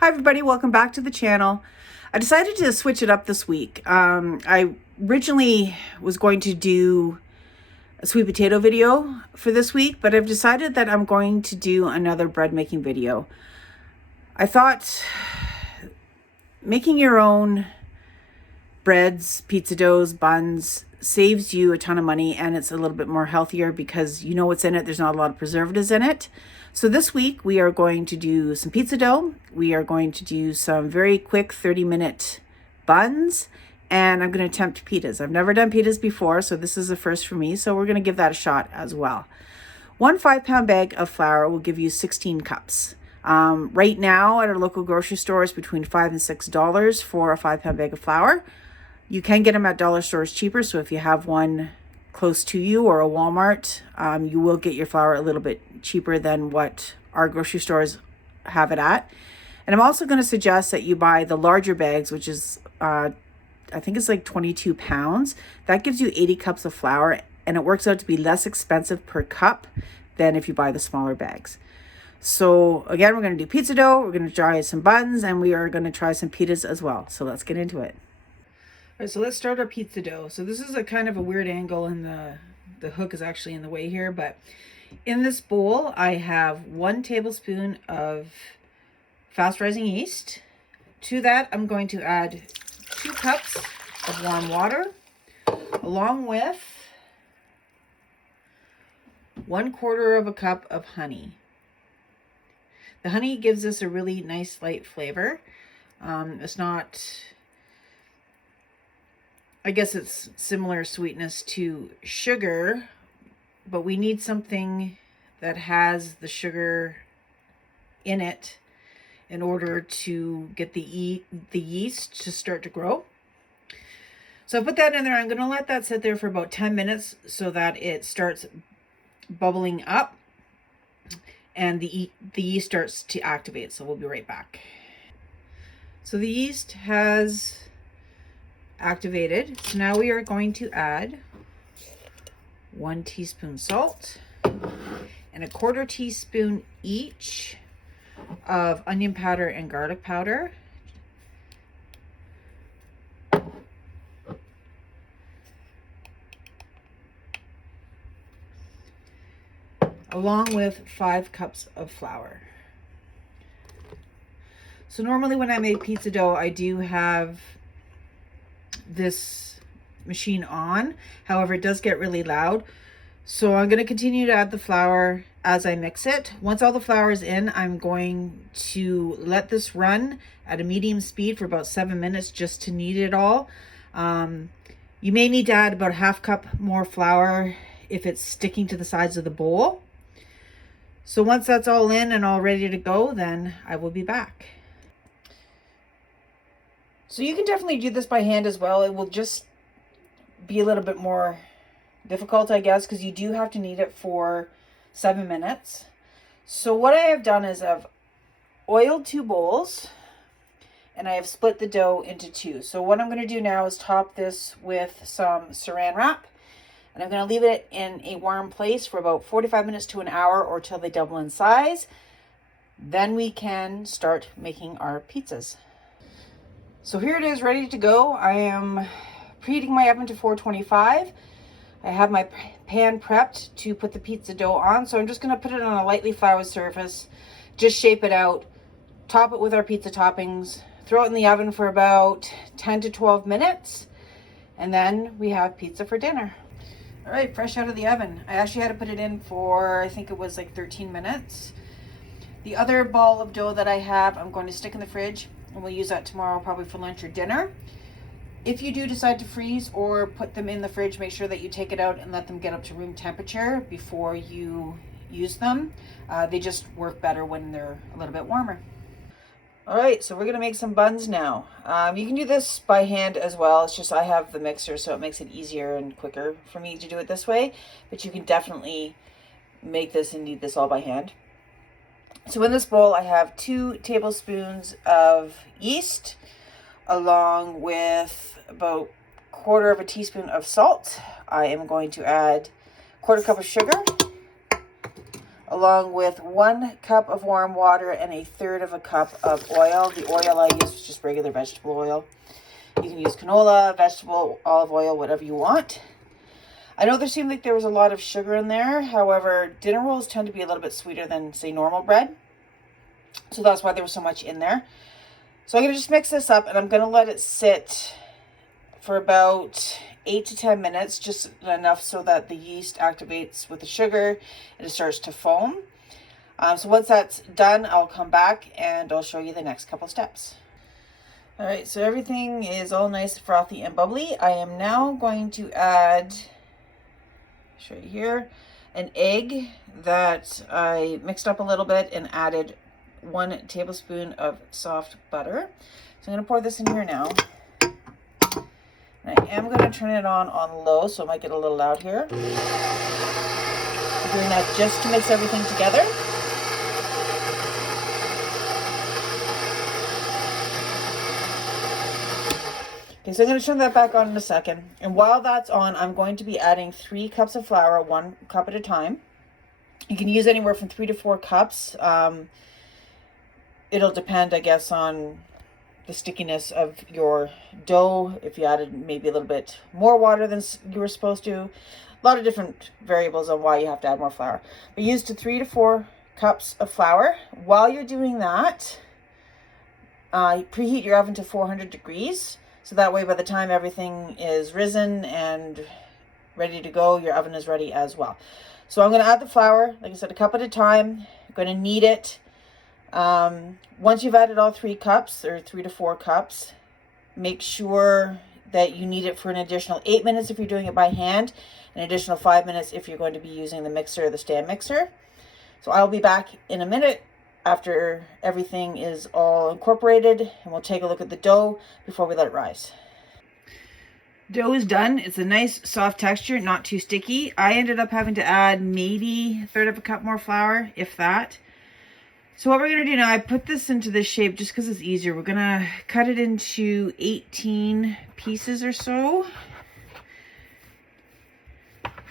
Hi everybody, welcome back to the channel. I decided to switch it up this week. I originally was going to do a sweet potato video for this week, but I've decided that I'm going to do another bread making video. I thought making your own breads, pizza doughs, buns saves you a ton of money, and it's a little bit more healthier because you know what's in it. There's not a lot of preservatives in it. So this week we are going to do some pizza dough. We are going to do some very quick 30-minute buns, and I'm going to attempt pitas. I've never done pitas before, so this is a first for me. So we're going to give that a shot as well. 1 5-pound bag of flour will give you 16 cups. Right now at our local grocery stores, between $5 and $6 for a 5-pound bag of flour. You can get them at dollar stores cheaper, so if you have one close to you or a Walmart, you will get your flour a little bit cheaper than what our grocery stores have it at. And I'm also going to suggest that you buy the larger bags, which is, I think it's like 22 pounds. That gives you 80 cups of flour, and it works out to be less expensive per cup than if you buy the smaller bags. So again, we're going to do pizza dough, we're going to try some buns, and we are going to try some pitas as well. So let's get into it. All right, so let's start our pizza dough. So this is a kind of a weird angle, and the hook is actually in the way here, but in this bowl, I have 1 tablespoon of fast rising yeast. To that, I'm going to add 2 cups of warm water, along with 1/4 of a cup of honey. The honey gives us a really nice light flavor. It's not, I guess it's similar sweetness to sugar, but we need something that has the sugar in it in order to get the yeast to start to grow. So I put that in there. I'm going to let that sit there for about 10 minutes so that it starts bubbling up and the yeast starts to activate. So we'll be right back. So the yeast has activated. So now we are going to add 1 teaspoon salt and 1/4 teaspoon each of onion powder and garlic powder. Along with 5 cups of flour. So normally when I make pizza dough, I do have this machine on. However, it does get really loud. So I'm going to continue to add the flour as I mix it. Once all the flour is in, I'm going to let this run at a medium speed for about 7 minutes just to knead it all. You may need to add about 1/2 cup more flour if it's sticking to the sides of the bowl. So once that's all in and all ready to go, then I will be back. So you can definitely do this by hand as well. It will just be a little bit more difficult, I guess, because you do have to knead it for 7 minutes. So what I have done is I've oiled 2 bowls and I have split the dough into 2. So what I'm going to do now is top this with some saran wrap, and I'm going to leave it in a warm place for about 45 minutes to an hour or till they double in size. Then we can start making our pizzas. So here it is, ready to go. I am preheating my oven to 425. I have my pan prepped to put the pizza dough on. So I'm just going to put it on a lightly floured surface, just shape it out, top it with our pizza toppings, throw it in the oven for about 10 to 12 minutes, and then we have pizza for dinner. All right, fresh out of the oven. I actually had to put it in for, I think it was like 13 minutes. The other ball of dough that I have, I'm going to stick in the fridge, and we'll use that tomorrow probably for lunch or dinner. If you do decide to freeze or put them in the fridge, make sure that you take it out and let them get up to room temperature before you use them. They just work better when they're a little bit warmer. All right, so we're gonna make some buns now. You can do this by hand as well. It's just I have the mixer, so it makes it easier and quicker for me to do it this way. But you can definitely make this and knead this all by hand. So in this bowl, I have 2 tablespoons of yeast, along with about 1/4 teaspoon of salt. I am going to add 1/4 cup of sugar, along with 1 cup of warm water and 1/3 cup of oil. The oil I use is just regular vegetable oil. You can use canola, vegetable, olive oil, whatever you want. I know there seemed like there was a lot of sugar in there. However, dinner rolls tend to be a little bit sweeter than, say, normal bread. So that's why there was so much in there. So I'm going to just mix this up, and I'm going to let it sit for about 8 to 10 minutes, just enough so that the yeast activates with the sugar and it starts to foam. So once that's done, I'll come back and I'll show you the next couple steps. All right, so everything is all nice, frothy, and bubbly. I am now going to add, show you here, an egg that I mixed up a little bit and added 1 tablespoon of soft butter. So I'm going to pour this in here now. And I am going to turn it on low, so it might get a little loud here. I'm doing that just to mix everything together. Okay, so I'm going to turn that back on in a second. And while that's on, I'm going to be adding 3 cups of flour, 1 cup at a time. You can use anywhere from 3 to 4 cups. It'll depend, I guess, on the stickiness of your dough. If you added maybe a little bit more water than you were supposed to. A lot of different variables on why you have to add more flour. But use 3 to 4 cups of flour. While you're doing that, preheat your oven to 400 degrees. So that way, by the time everything is risen and ready to go, your oven is ready as well. So I'm going to add the flour, like I said, a cup at a time. I'm going to knead it. Once you've added all 3 cups, or 3 to 4 cups, make sure that you knead it for an additional 8 minutes if you're doing it by hand, an additional 5 minutes if you're going to be using the mixer, the stand mixer. So I'll be back in a minute after everything is all incorporated, and we'll take a look at the dough before we let it rise. Dough is done. It's a nice soft texture, not too sticky. I ended up having to add maybe 1/3 cup more flour, if that. So what we're going to do now, I put this into this shape just because it's easier. We're going to cut it into 18 pieces or so.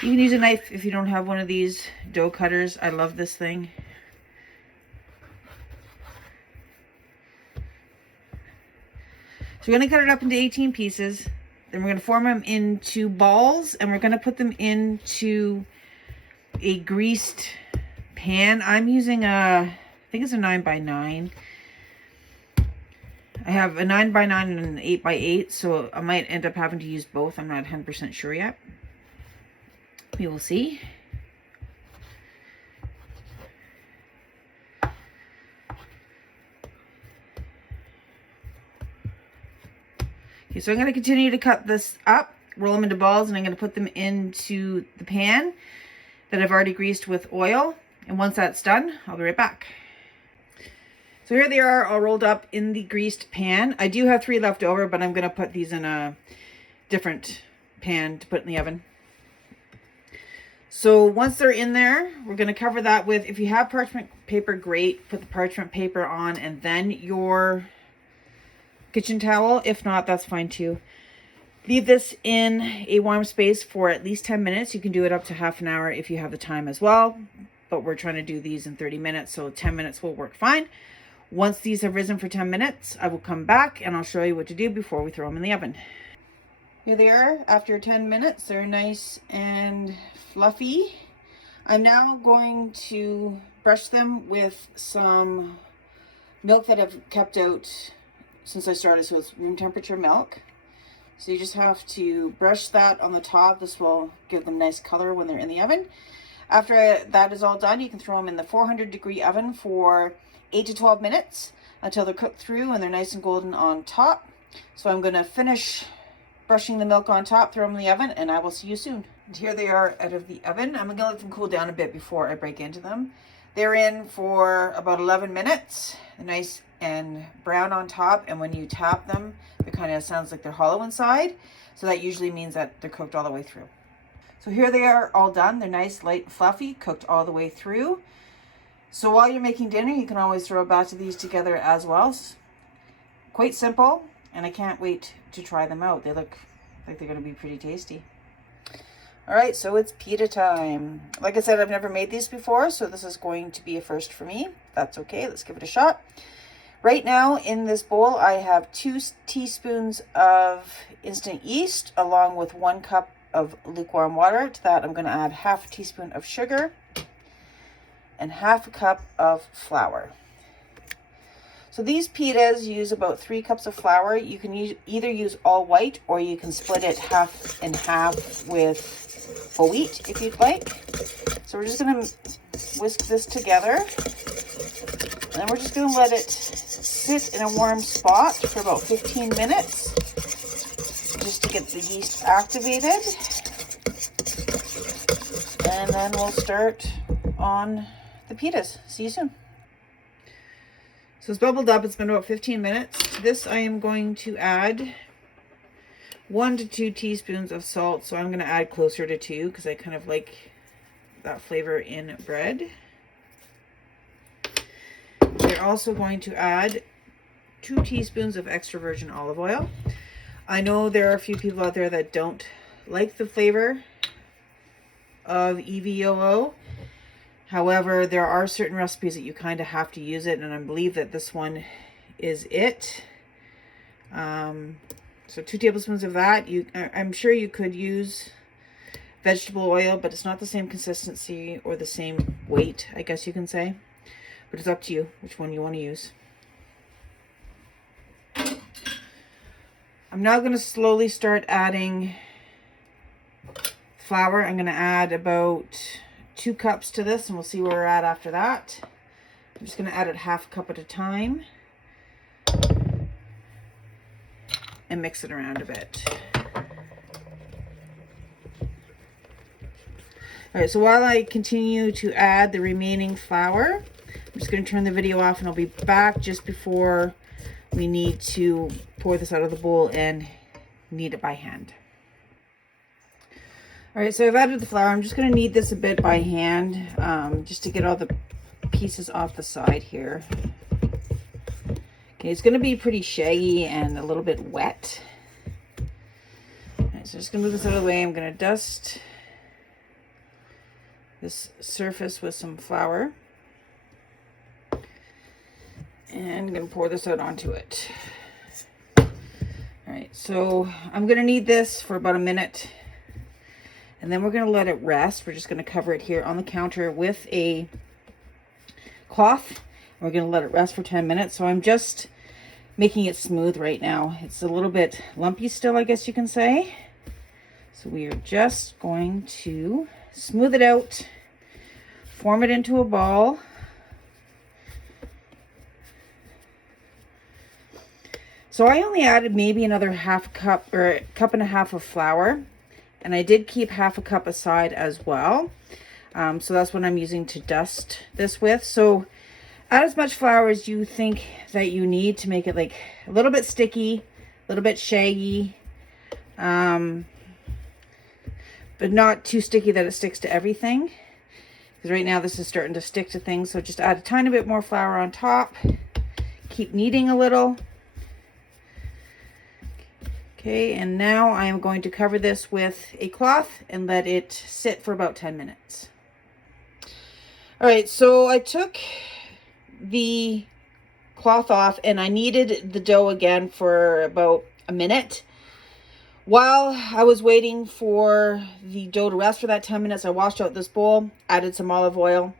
You can use a knife if you don't have one of these dough cutters. I love this thing. So we're going to cut it up into 18 pieces. Then we're going to form them into balls, and we're going to put them into a greased pan. I'm using I think it's a 9x9. I have a 9x9 and an 8x8, so I might end up having to use both. I'm not 100% sure yet. We will see. Okay, so I'm going to continue to cut this up, roll them into balls, and I'm going to put them into the pan that I've already greased with oil. And once that's done, I'll be right back. So here they are, all rolled up in the greased pan. I do have 3 left over, but I'm going to put these in a different pan to put in the oven. So once they're in there, we're going to cover that with, if you have parchment paper, great. Put the parchment paper on and then your kitchen towel. If not, that's fine too. Leave this in a warm space for at least 10 minutes. You can do it up to half an hour if you have the time as well. But we're trying to do these in 30 minutes, so 10 minutes will work fine. Once these have risen for 10 minutes, I will come back and I'll show you what to do before we throw them in the oven. Here they are after 10 minutes. They're nice and fluffy. I'm now going to brush them with some milk that I've kept out since I started, so it's room temperature milk. So you just have to brush that on the top. This will give them nice color when they're in the oven. After that is all done, you can throw them in the 400-degree oven for 8 to 12 minutes until they're cooked through and they're nice and golden on top. So I'm going to finish brushing the milk on top, throw them in the oven, and I will see you soon. And here they are out of the oven. I'm going to let them cool down a bit before I break into them. They're in for about 11 minutes. They're nice and brown on top, and when you tap them, it kind of sounds like they're hollow inside. So that usually means that they're cooked all the way through. So here they are all done. They're nice, light, and fluffy, cooked all the way through. So while you're making dinner, you can always throw a batch of these together as well. Quite simple, and I can't wait to try them out. They look like they're going to be pretty tasty. All right, so it's pita time. Like I said, I've never made these before, so this is going to be a first for me. That's okay, let's give it a shot. Right now in this bowl, I have 2 teaspoons of instant yeast along with 1 cup of lukewarm water. To that, I'm going to add half a teaspoon of sugar and half a cup of flour. So these pitas use about 3 cups of flour. You can either use all white or you can split it half and half with whole wheat if you'd like. So we're just going to whisk this together. And then we're just going to let it sit in a warm spot for about 15 minutes just to get the yeast activated. And then we'll start on the pitas. See you soon. So it's bubbled up. It's been about 15 minutes. To this, I am going to add 1 to 2 teaspoons of salt. So I'm going to add closer to 2 because I kind of like that flavor in bread. We're also going to add 2 teaspoons of extra virgin olive oil. I know there are a few people out there that don't like the flavor of EVOO. However, there are certain recipes that you kind of have to use it, and I believe that this one is it. So 2 tablespoons of that. I'm sure you could use vegetable oil, but it's not the same consistency or the same weight, I guess you can say. But it's up to you which one you want to use. I'm now going to slowly start adding flour. I'm going to add about 2 cups to this, and we'll see where we're at after that. I'm just going to add it half a cup at a time and mix it around a bit. All right, so while I continue to add the remaining flour, I'm just going to turn the video off, and I'll be back just before we need to pour this out of the bowl and knead it by hand. All right, so I've added the flour. I'm just going to knead this a bit by hand, just to get all the pieces off the side here. Okay, it's going to be pretty shaggy and a little bit wet. All right, so I'm just going to move this out of the way. I'm going to dust this surface with some flour. And I'm going to pour this out onto it. All right, so I'm going to knead this for about a minute. And then we're going to let it rest. We're just going to cover it here on the counter with a cloth. We're going to let it rest for 10 minutes. So I'm just making it smooth right now. It's a little bit lumpy still, I guess you can say. So we are just going to smooth it out, form it into a ball. So I only added maybe another half cup or a cup and a half of flour. And I did keep half a cup aside as well. So that's what I'm using to dust this with. So add as much flour as you think that you need to make it like a little bit sticky, a little bit shaggy, but not too sticky that it sticks to everything. Because right now this is starting to stick to things. So just add a tiny bit more flour on top. Keep kneading a little. Okay, and now I am going to cover this with a cloth and let it sit for about 10 minutes. All right, so I took the cloth off and I kneaded the dough again for about a minute. While I was waiting for the dough to rest for that 10 minutes, I washed out this bowl, added some olive oil.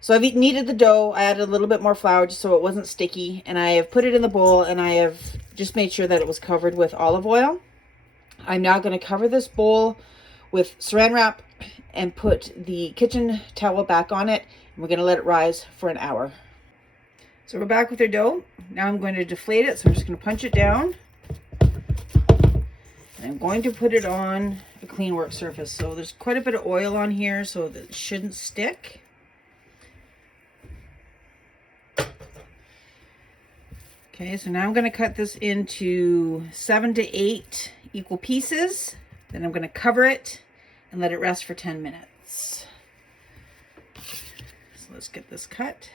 So I've kneaded the dough, I added a little bit more flour just so it wasn't sticky, and I have put it in the bowl and I have just made sure that it was covered with olive oil. I'm now going to cover this bowl with saran wrap and put the kitchen towel back on it, and we're going to let it rise for an hour. So we're back with our dough. Now I'm going to deflate it, so I'm just going to punch it down. And I'm going to put it on a clean work surface. So there's quite a bit of oil on here, so that it shouldn't stick. Okay, so now I'm going to cut this into 7 to 8 equal pieces. Then I'm going to cover it and let it rest for 10 minutes. So let's get this cut.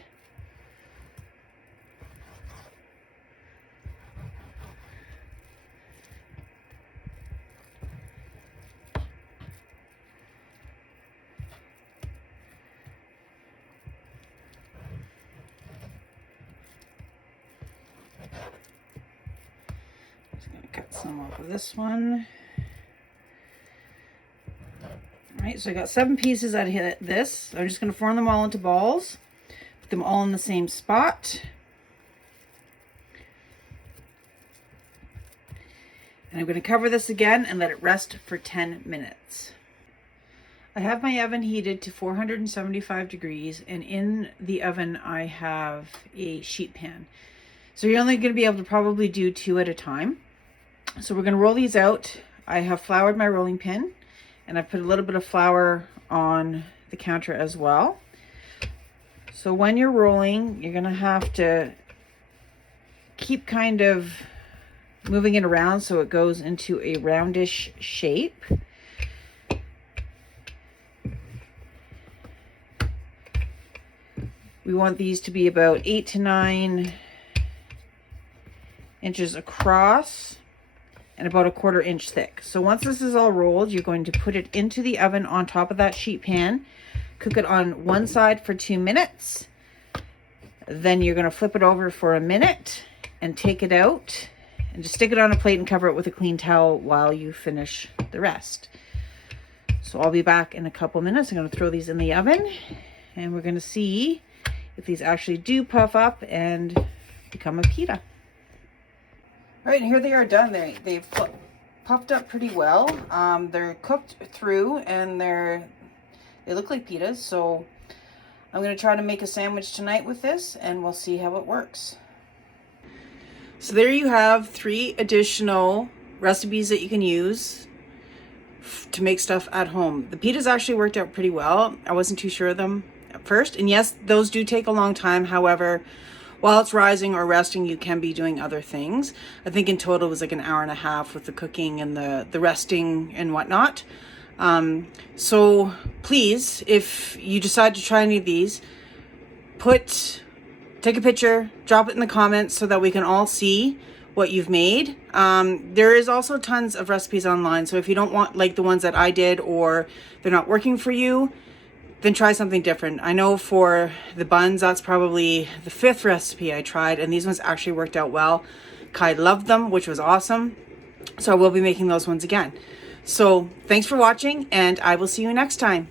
cut some off of this one. All right, so I got 7 pieces out of this. I'm just going to form them all into balls, put them all in the same spot. And I'm going to cover this again and let it rest for 10 minutes. I have my oven heated to 475 degrees, and in the oven I have a sheet pan. So you're only going to be able to probably do 2 at a time. So we're going to roll these out. I have floured my rolling pin, and I put a little bit of flour on the counter as well. So when you're rolling, you're going to have to keep kind of moving it around so it goes into a roundish shape. We want these to be about 8 to 9 inches across and about a 1/4 inch thick. So once this is all rolled, you're going to put it into the oven on top of that sheet pan, cook it on one side for 2 minutes. Then you're going to flip it over for a minute and take it out and just stick it on a plate and cover it with a clean towel while you finish the rest. So I'll be back in a couple minutes. I'm going to throw these in the oven and we're going to see if these actually do puff up and become a pita. All right, and here they are done. They've puffed up pretty well. They're cooked through and they look like pitas. So I'm going to try to make a sandwich tonight with this and we'll see how it works. So there you have 3 additional recipes that you can use to make stuff at home. The pitas actually worked out pretty well. I wasn't too sure of them at first. And yes, those do take a long time. However, while it's rising or resting, you can be doing other things. I think in total it was like an hour and a half with the cooking and the resting and whatnot. So please, if you decide to try any of these, take a picture, drop it in the comments so that we can all see what you've made. There is also tons of recipes online. So if you don't want like the ones that I did or they're not working for you, then try something different. I know for the buns, that's probably the 5th recipe I tried, and these ones actually worked out well. Kai loved them, which was awesome. So I will be making those ones again. So thanks for watching, and I will see you next time.